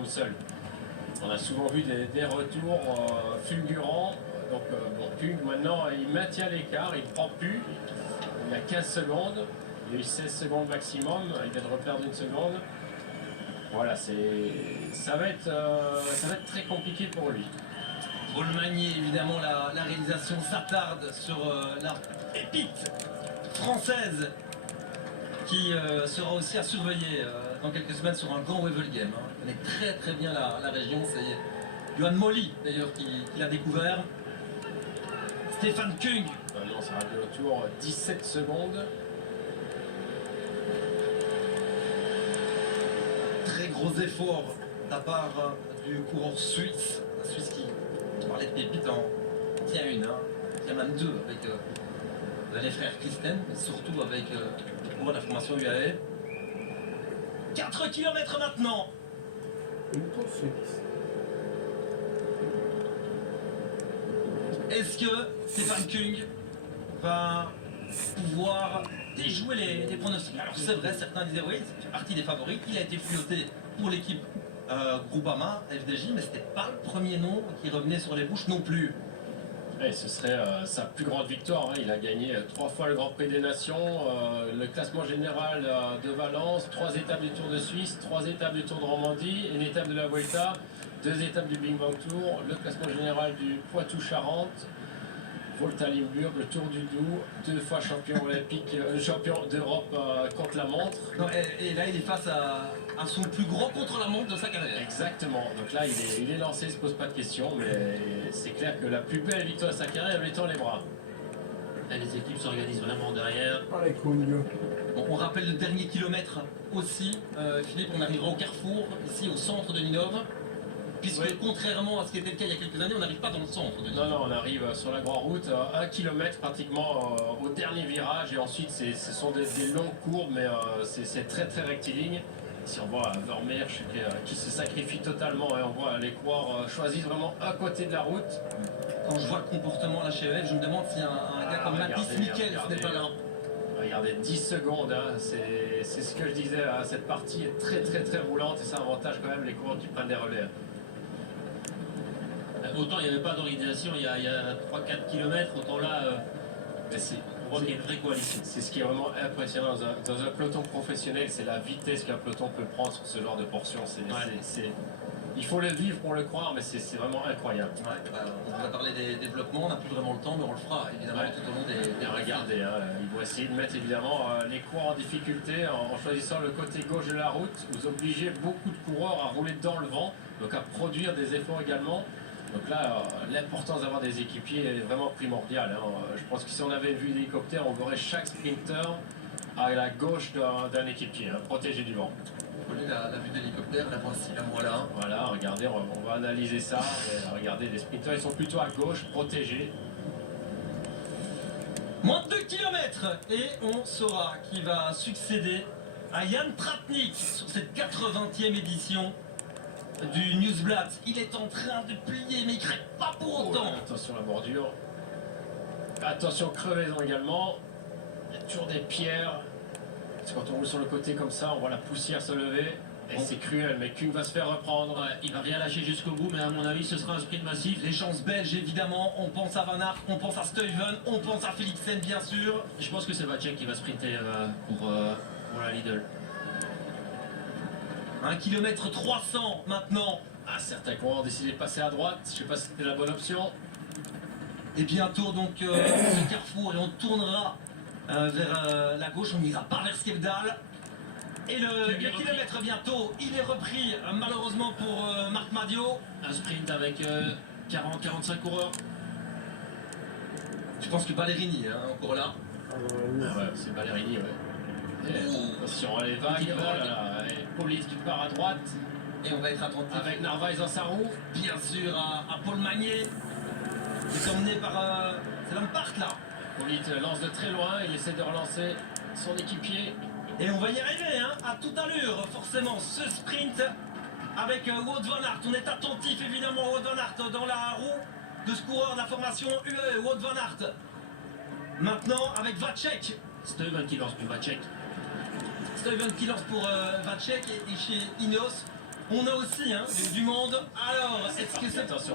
homme seul. On a souvent vu des retours fulgurants. Donc Kung maintenant il maintient l'écart, il ne prend plus. Il y a 15 secondes, il y a eu 16 secondes maximum, il vient de reperdre une seconde. Voilà, ça va être très compliqué pour lui. Paul Magnier, évidemment, la réalisation s'attarde sur la pépite française qui sera aussi à surveiller dans quelques semaines sur un grand Wevelgem. Hein. On connaît très très bien la région, c'est Johan Molly d'ailleurs qui l'a découvert. Stéphane Kung. Non, ça arrive autour 17 secondes. Très gros effort de la part du coureur suisse. Un Suisse qui parlait de pépites en tient une, hein. Il y a même deux avec les frères Christen, mais surtout avec le coureur de la formation UAE. 4 km maintenant. Une course suisse. Est-ce que Stéphane Kung va pouvoir déjouer les pronostics? Alors c'est vrai, certains disaient oui, c'est fait partie des favoris. Il a été fouilloté pour l'équipe Groupama, FDJ, mais c'était pas le premier nom qui revenait sur les bouches non plus. Et ce serait sa plus grande victoire. Hein. Il a gagné 3 fois le Grand Prix des Nations, le classement général de Valence, 3 étapes du Tour de Suisse, 3 étapes du Tour de Romandie, une étape de la Vuelta, 2 étapes du Bing Bang Tour, le classement général du Poitou-Charentes, Volta à Limburg, le Tour du Doubs, 2 fois champion olympique, champion d'Europe contre la montre. Non, et là, il est face à son plus grand contre-la-montre de sa carrière. Exactement. Donc là, il est lancé, il ne se pose pas de questions, mais c'est clair que la plus belle victoire de sa carrière, elle lui tend les bras. Et les équipes s'organisent vraiment derrière. Allez, Kung. Bon, on rappelle le dernier kilomètre aussi. Philippe, on arrivera au carrefour, ici au centre de Ninove. Puisque oui, contrairement à ce qui était le cas il y a quelques années, on n'arrive pas dans le centre. Non, non, on arrive sur la grande route, 1 kilomètre pratiquement au dernier virage, et ensuite ce sont des longues courbes, mais c'est très très rectiligne. Si on voit Vermeersch qui se sacrifie totalement, et on voit les coureurs choisissent vraiment à côté de la route. Quand je vois le comportement là chez EF, je me demande si un gars comme Mathis Mikkel n'est pas là. Regardez, 10 secondes, hein, c'est ce que je disais, hein, cette partie est très très très roulante, et ça avantage quand même les coureurs qui prennent des relais. Autant il n'y avait pas d'organisation il y a 3-4 km, autant là, on voit qu'il y a une vraie coalition. C'est ce qui est vraiment impressionnant dans un peloton professionnel, c'est la vitesse qu'un peloton peut prendre sur ce genre de portion. Il faut le vivre pour le croire, mais c'est vraiment incroyable. Ouais, on va parler des développements, on n'a plus vraiment le temps, mais on le fera évidemment tout au long des regardez, hein, ils vont essayer de mettre évidemment les coureurs en difficulté en choisissant le côté gauche de la route. Vous obligez beaucoup de coureurs à rouler dans le vent, donc à produire des efforts également. Donc là, l'importance d'avoir des équipiers est vraiment primordiale. Hein. Je pense que si on avait une vue d'hélicoptère, on verrait chaque sprinter à la gauche d'un équipier, hein, protégé du vent. La vue d'hélicoptère, la voici, la voilà. Voilà, regardez, on va analyser ça. Et regardez, les sprinters, ils sont plutôt à gauche, protégés. Moins de 2 km et on saura qui va succéder à Jan Tratnik sur cette 80e édition du Newsblad. Il est en train de plier, mais il ne crève pas pour autant. Attention à la bordure. Attention crevaison également. Il y a toujours des pierres. Parce que quand on roule sur le côté comme ça, on voit la poussière se lever. Et c'est cruel, mais Kung va se faire reprendre. Ouais, il va rien lâcher jusqu'au bout, mais à mon avis, ce sera un sprint massif. Les chances belges, évidemment. On pense à Van Aert, on pense à Stuyven, on pense à Felixen, bien sûr. Je pense que c'est Vacek qui va sprinter pour la Lidl. 1 km 300 maintenant. Ah, certains coureurs ont décidé de passer à droite. Je ne sais pas si c'était la bonne option. Et bientôt, donc, ce carrefour, et on tournera vers la gauche. On n'ira pas vers Skepdal. Et le kilomètre bientôt, il est repris malheureusement pour Marc Madio. Un sprint avec 40-45 coureurs. Je pense que Ballerini encore là. Ah ouais, c'est Ballerini, ouais. Attention, les vagues, voilà, Police qui part à droite. Et on va être attentif. Avec Narvaez dans sa roue. Bien sûr à Paul Magnier. Il est emmené par... c'est Lampart là. Police lance de très loin, il essaie de relancer son équipier. Et on va y arriver, hein, à toute allure, forcément, ce sprint avec Wout van Aert. On est attentif évidemment à Wout van Aert dans la roue de ce coureur de la formation UE, Wout van Aert. Maintenant avec Vacek. Stuyven qui lance plus Vacek. Stuyven qui lance pour Vacek et chez Ineos. On a aussi hein, du monde. Alors, est-ce que c'est Attention.